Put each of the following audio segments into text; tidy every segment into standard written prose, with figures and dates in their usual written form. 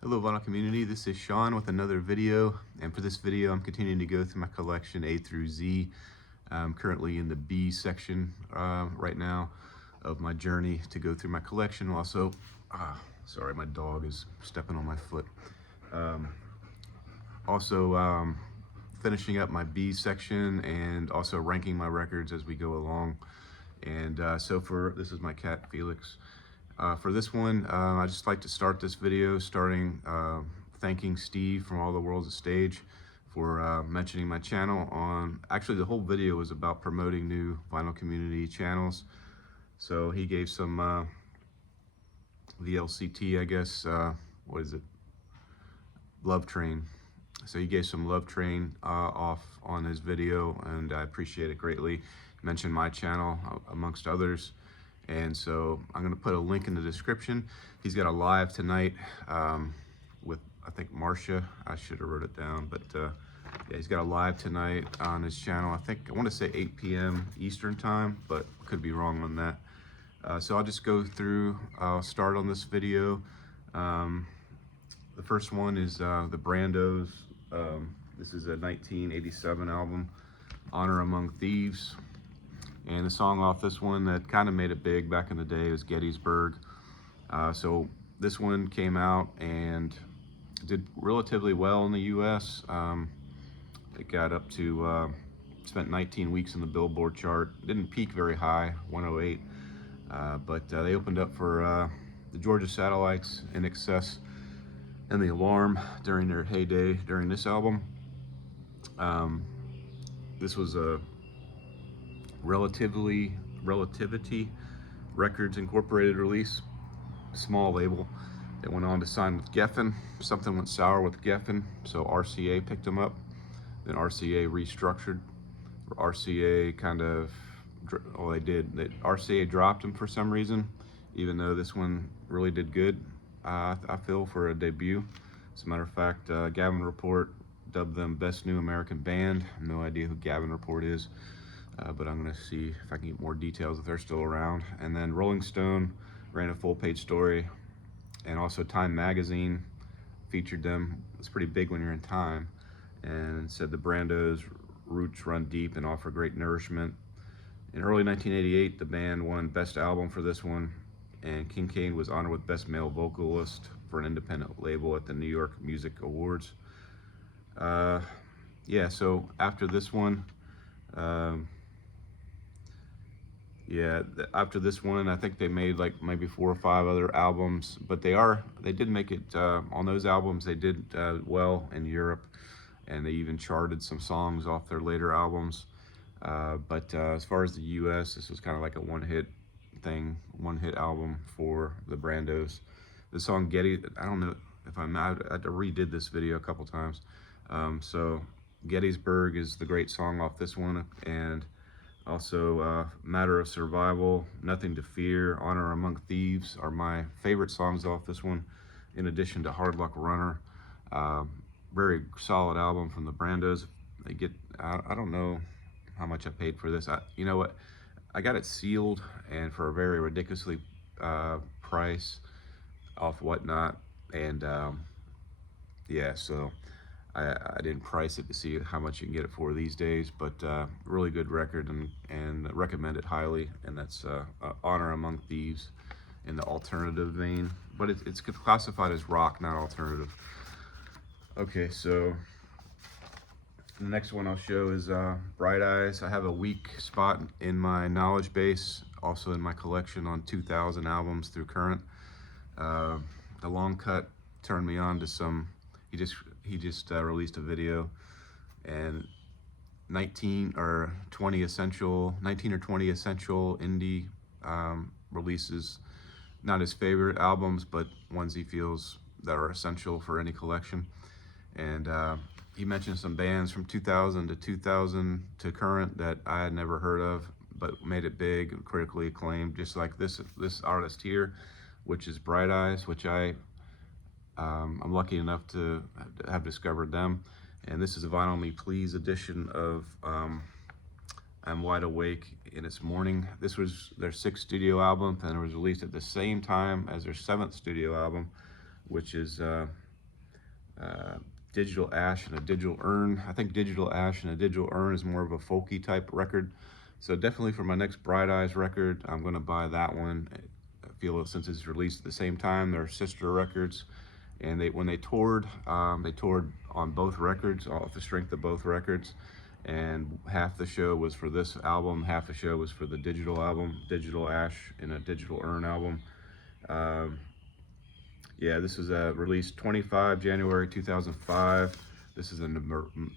Hello vinyl community, this is Sean with another video, and for this video I'm continuing to go through my collection A through Z. I'm currently in the B section right now of my journey to go through my collection. Also, sorry, my dog is stepping on my foot. Also finishing up my B section and also ranking my records as we go along. And so this is my cat Felix. For this one, I just like to start this video thanking Steve from All the World's a Stage for mentioning my channel actually the whole video was about promoting new vinyl community channels. So he gave some VLCT, I guess, what is it? Love Train. So he gave some Love Train off on his video, and I appreciate it greatly. He mentioned my channel amongst others. And so I'm going to put a link in the description. He's got a live tonight with, I think, Marcia. I should have wrote it down, but yeah, he's got a live tonight on his channel. I want to say 8 p.m. Eastern time, but could be wrong on that. So I'll just go through, I'll start on this video. The first one is the Brandos. This is a 1987 album, Honor Among Thieves. And the song off this one that kind of made it big back in the day was Gettysburg. So this one came out and did relatively well in the US. It got up to, spent 19 weeks in the Billboard chart. Didn't peak very high, 108. But they opened up for the Georgia Satellites, In Excess, and The Alarm during their heyday during this album. This was a Relativity Records Incorporated release, small label that went on to sign with Geffen. Something went sour with Geffen, so RCA picked them up. Then RCA restructured. RCA kind of, well, RCA dropped them for some reason, even though this one really did good, I feel, for a debut. As a matter of fact, Gavin Report dubbed them Best New American Band. No idea who Gavin Report is. But I'm going to see if I can get more details if they're still around. And then Rolling Stone ran a full-page story, and also Time Magazine featured them. It's pretty big when you're in Time, and said the Brandos' roots run deep and offer great nourishment. In early 1988, the band won Best Album for this one, and Kincaid was honored with Best Male Vocalist for an independent label at the New York Music Awards. Yeah, so after this one, after this one, I think they made like maybe 4 or 5 other albums, but they did make it, on those albums, they did well in Europe, and they even charted some songs off their later albums. But as far as the US, this was kind of like a one-hit album for the Brandos. The song I don't know if I redid this video a couple times. So Gettysburg is the great song off this one, and also Matter of Survival, Nothing to Fear, Honor Among Thieves are my favorite songs off this one, in addition to Hard Luck Runner. Very solid album from the Brandos. I don't know how much I paid for this. You know what? I got it sealed and for a very ridiculously price off Whatnot. And yeah, so I didn't price it to see how much you can get it for these days, but really good record, and recommend it highly. And that's Honor Among Thieves in the alternative vein, but it's classified as rock, not alternative. Okay, so the next one I'll show is Bright Eyes. I have a weak spot in my knowledge base, also in my collection, on 2000 albums through current. The Long Cut turned me on to some. He just released a video, and 19 or 20 essential indie releases. Not his favorite albums, but ones he feels that are essential for any collection. And he mentioned some bands from 2000 to current that I had never heard of, but made it big and critically acclaimed, just like this artist here, which is Bright Eyes, which I'm lucky enough to have discovered them. And this is a Vinyl Me Please edition of I'm Wide Awake in Its Morning. This was their 6th studio album, and it was released at the same time as their 7th studio album, which is Digital Ash and a Digital Urn. I think Digital Ash and a Digital Urn is more of a folky type record. So definitely for my next Bright Eyes record, I'm gonna buy that one. I feel since it's released at the same time, they're sister records. And when they toured on both records, off the strength of both records. And half the show was for this album, half the show was for the digital album, Digital Ash and a Digital Urn album. Yeah, this was released 25 January 2005. This is a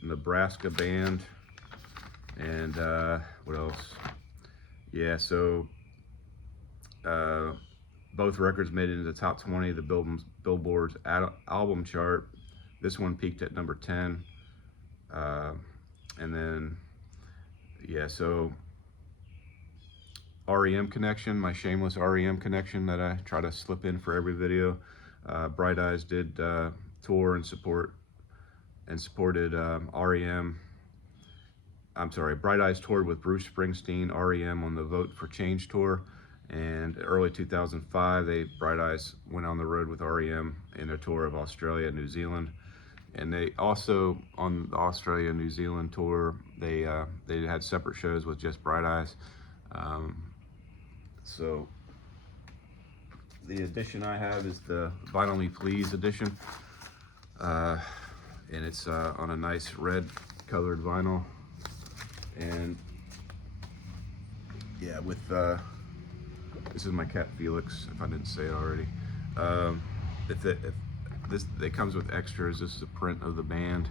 Nebraska band. And what else? Yeah, so both records made it into the top 20 of the Billboard's album chart. This one peaked at number 10. And then, yeah, so REM connection, my shameless REM connection that I try to slip in for every video. Bright Eyes did tour and supported REM. I'm sorry, Bright Eyes toured with Bruce Springsteen, REM on the Vote for Change tour. And early 2005, Bright Eyes went on the road with REM in a tour of Australia and New Zealand. And they also, on the Australia and New Zealand tour, they had separate shows with just Bright Eyes. So the edition I have is the Vinyl Me Please edition. And it's on a nice red colored vinyl. And yeah, with this is my cat Felix, if I didn't say it already. It comes with extras. This is a print of the band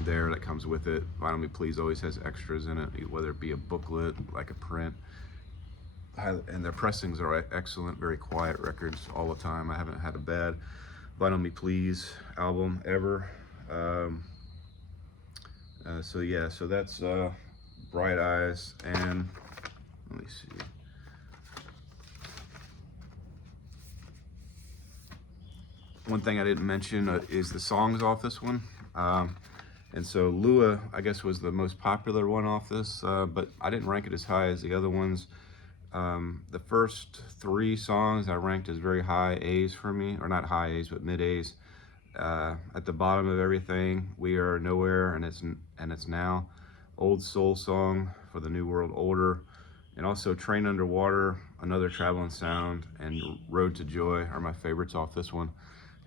there that comes with it. Vinyl Me Please always has extras in it, whether it be a booklet, like a print. And their pressings are excellent, very quiet records all the time. I haven't had a bad Vinyl Me Please album ever. So yeah, so that's Bright Eyes, and let me see. One thing I didn't mention is the songs off this one. And so Lua, I guess, was the most popular one off this, but I didn't rank it as high as the other ones. The first 3 songs I ranked as very high A's for me, or not high A's, but mid A's. At the bottom of everything, We Are Nowhere, and It's Now. Old Soul Song for the New World Order. And also Train Underwater, Another Traveling Sound, and Road to Joy are my favorites off this one.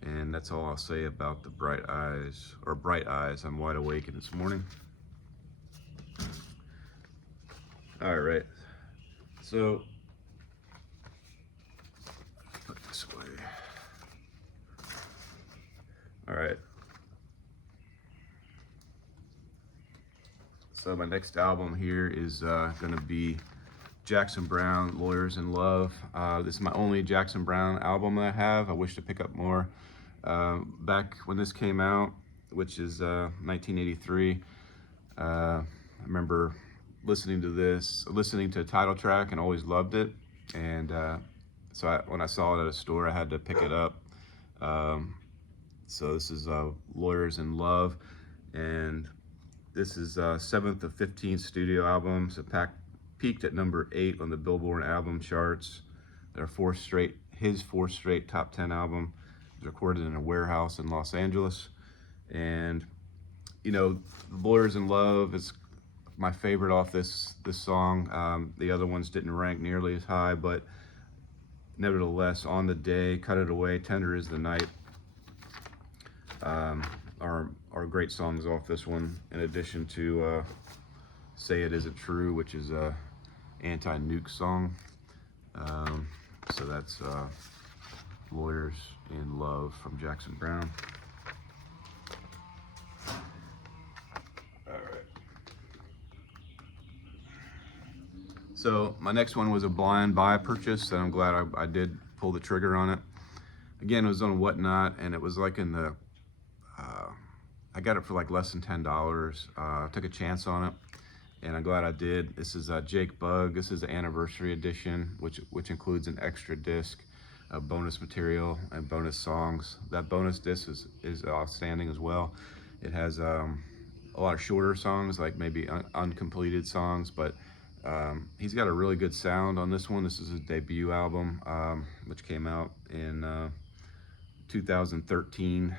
And that's all I'll say about the Bright Eyes, or Bright Eyes. I'm wide awake this morning. All right, so put this away. All right. So my next album here is gonna be Jackson Browne, Lawyers in Love. This is my only Jackson Browne album that I have. I wish to pick up more. Back when this came out, which is 1983, I remember listening to the title track, and always loved it. And so when I saw it at a store, I had to pick it up. So this is Lawyers in Love, and this is 7th of 15 studio albums. It peaked at number 8 on the Billboard album charts. His fourth straight top 10 album. It was recorded in a warehouse in Los Angeles. And you know, Lawyers in Love is my favorite off this song. The other ones didn't rank nearly as high, but nevertheless, On the Day, Cut It Away, Tender Is the Night are great songs off this one, in addition to Say It Isn't True, which is a anti-nuke song. So that's Lawyers in Love from Jackson Browne. All right. So my next one was a blind buy purchase, and I'm glad I did pull the trigger on it. Again, it was on Whatnot, and it was like in the I got it for like less than $10. I took a chance on it, and I'm glad I did. This is Jake Bugg. This is the anniversary edition, which includes an extra disc of bonus material and bonus songs. That bonus disc is outstanding as well. It has a lot of shorter songs, like maybe uncompleted songs, but he's got a really good sound on this one. This is his debut album, which came out in 2013.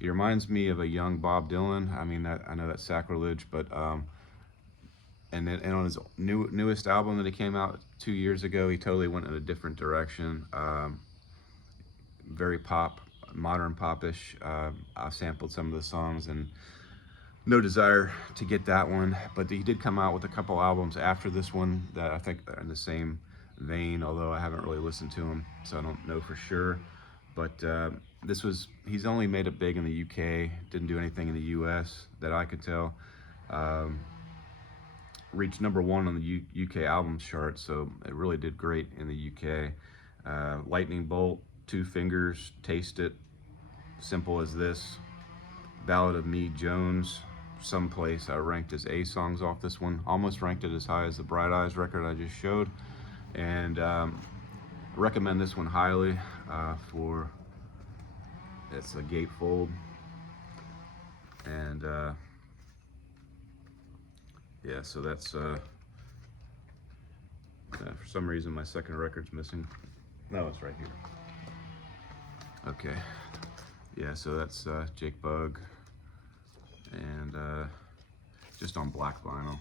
He reminds me of a young Bob Dylan. I mean, I know that's sacrilege, but and on his newest album that he came out 2 years ago, he totally went in a different direction. Very pop, modern popish. I sampled some of the songs, and no desire to get that one, but he did come out with a couple albums after this one that I think are in the same vein, although I haven't really listened to him, so I don't know for sure. But he's only made it big in the UK, didn't do anything in the US that I could tell. Reached #1 on the UK albums chart, so it really did great in the UK. Lightning Bolt, Two Fingers, Taste It, Simple as This, Ballad of Me Jones, Someplace I ranked as A songs off this one. Almost ranked it as high as the Bright Eyes record I just showed. And recommend this one highly for, it's a gatefold. And yeah, so that's, for some reason my second record's missing. No, it's right here. Okay. Yeah, so that's Jake Bugg, and just on black vinyl.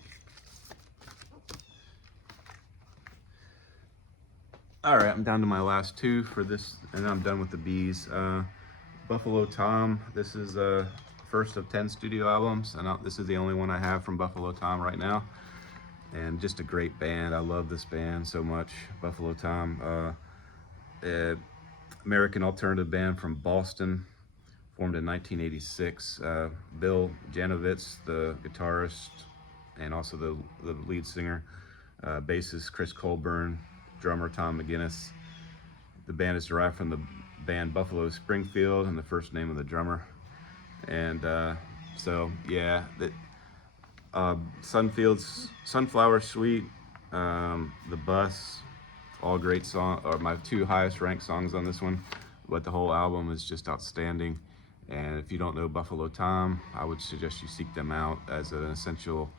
All right, I'm down to my last two for this, and I'm done with the B's. Buffalo Tom, this is first of 10 studio albums, and this is the only one I have from Buffalo Tom right now. And just a great band. I love this band so much. Buffalo Tom, American alternative band from Boston, formed in 1986. Bill Janovitz, the guitarist, and also the lead singer, bassist Chris Colburn, drummer Tom McGinnis. The band is derived from the band Buffalo Springfield and the first name of the drummer. And so yeah, Sunflower Suite, The Bus, all great songs, or my two highest ranked songs on this one. But the whole album is just outstanding. And if you don't know Buffalo Tom, I would suggest you seek them out as an essential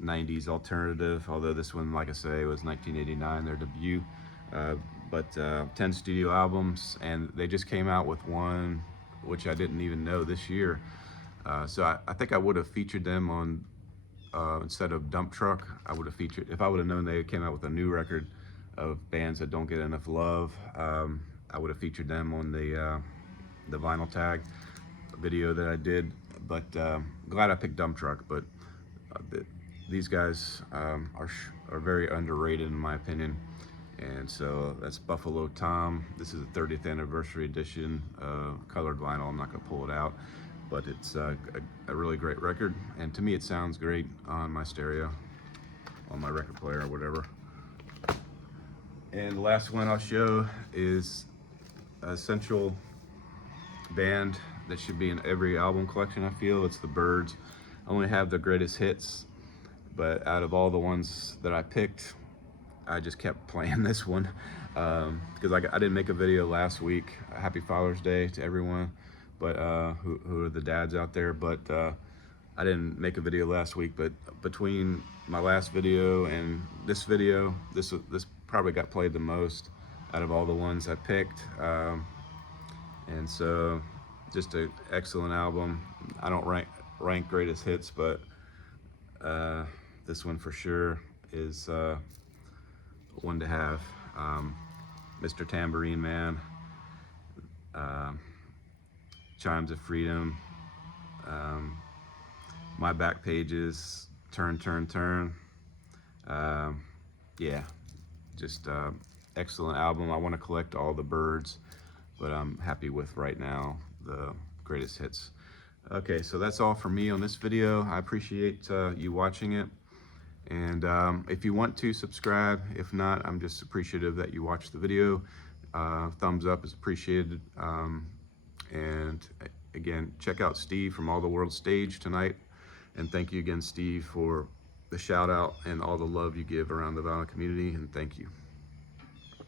90s alternative, although this one, like I say, was 1989, their debut. But 10 studio albums, and they just came out with one, which I didn't even know, this year. So I think I would have featured them on, instead of Dump Truck, I would have featured, if I would have known they came out with a new record of bands that don't get enough love, I would have featured them on the vinyl tag video that I did. But glad I picked Dump Truck. But these guys are very underrated in my opinion. And so that's Buffalo Tom. This is a 30th anniversary edition, colored vinyl. I'm not going to pull it out, but it's a really great record. And to me, it sounds great on my stereo, on my record player or whatever. And the last one I'll show is a central band that should be in every album collection, I feel. It's the Byrds. I only have the greatest hits, but out of all the ones that I picked, I just kept playing this one because I didn't make a video last week. Happy Father's Day to everyone, but who are the dads out there. But I didn't make a video last week. But between my last video and this video, this probably got played the most out of all the ones I picked. And so, just an excellent album. I don't rank greatest hits, but this one for sure is one to have. Mr. Tambourine Man, Chimes of Freedom, My Back Pages, Turn, Turn, Turn. Yeah, just excellent album. I want to collect all the Byrds, but I'm happy with right now the greatest hits. Okay, so that's all for me on this video. I appreciate you watching it. And if you want to subscribe, if not, I'm just appreciative that you watched the video. Thumbs up is appreciated. And again, check out Steve from All the World Stage tonight. And thank you again, Steve, for the shout out and all the love you give around the vinyl community. And thank you.